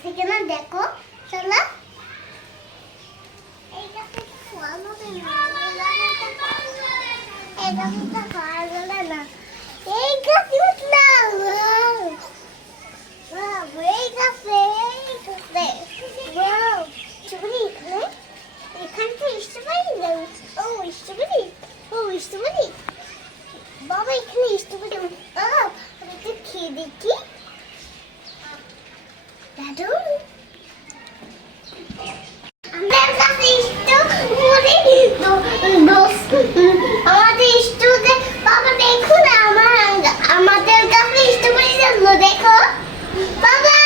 সেখানে দেখো চলো এই গাছটা ফল হবে না এই গাছটা ফল হবে না এই গাছ না এই গাছে স্ট্রবেরি এখান থেকে স্ট্রবেরি ও স্ট্রবেরি বাবা এখানে স্ট্রবেরি একটু খেয়ে দেখি দাদু আমাদের কাছে স্ট্রবেরি আমাদের স্টুডে বাবা দেখো না আমাদের কাছে স্ট্রবেরি দেখো বাবা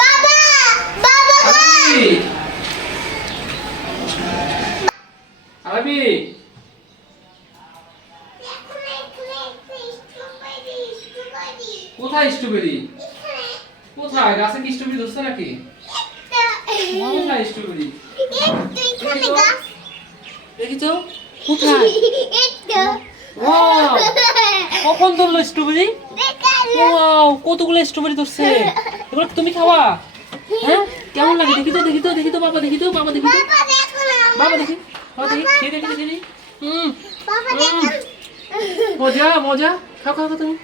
বাবা বাবা আরবি কোথায় স্ট্রবেরি কোথায় গাছে কি স্ট্রবেরি ধরছে নাকি কোথায় স্ট্রবেরি দেখি তো কোথায় ওয়াও কখন ধরলো স্ট্রবেরি ওয়াও কতগুলো স্ট্রবেরি ধরছে এগুলো তুমি খাওয়া হ্যাঁ কেমন লাগে দেখি তো বাবা দেখি তো বাবা দেখি খেয়ে দেখি মজা মজা খাও তুমি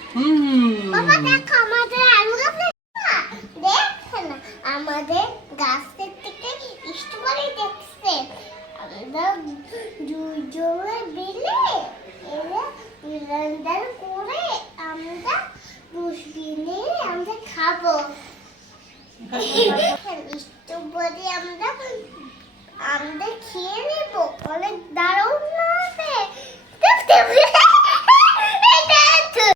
আমাদের গাছের থেকে স্ট্রবেরি দেখছে আমরা দুজনে মিলে এরা করে আমরা দুষ্বিনে আমরা খাবো স্ট্রবেরি আমরা খেয়ে নেবো অনেক দারুণ হবে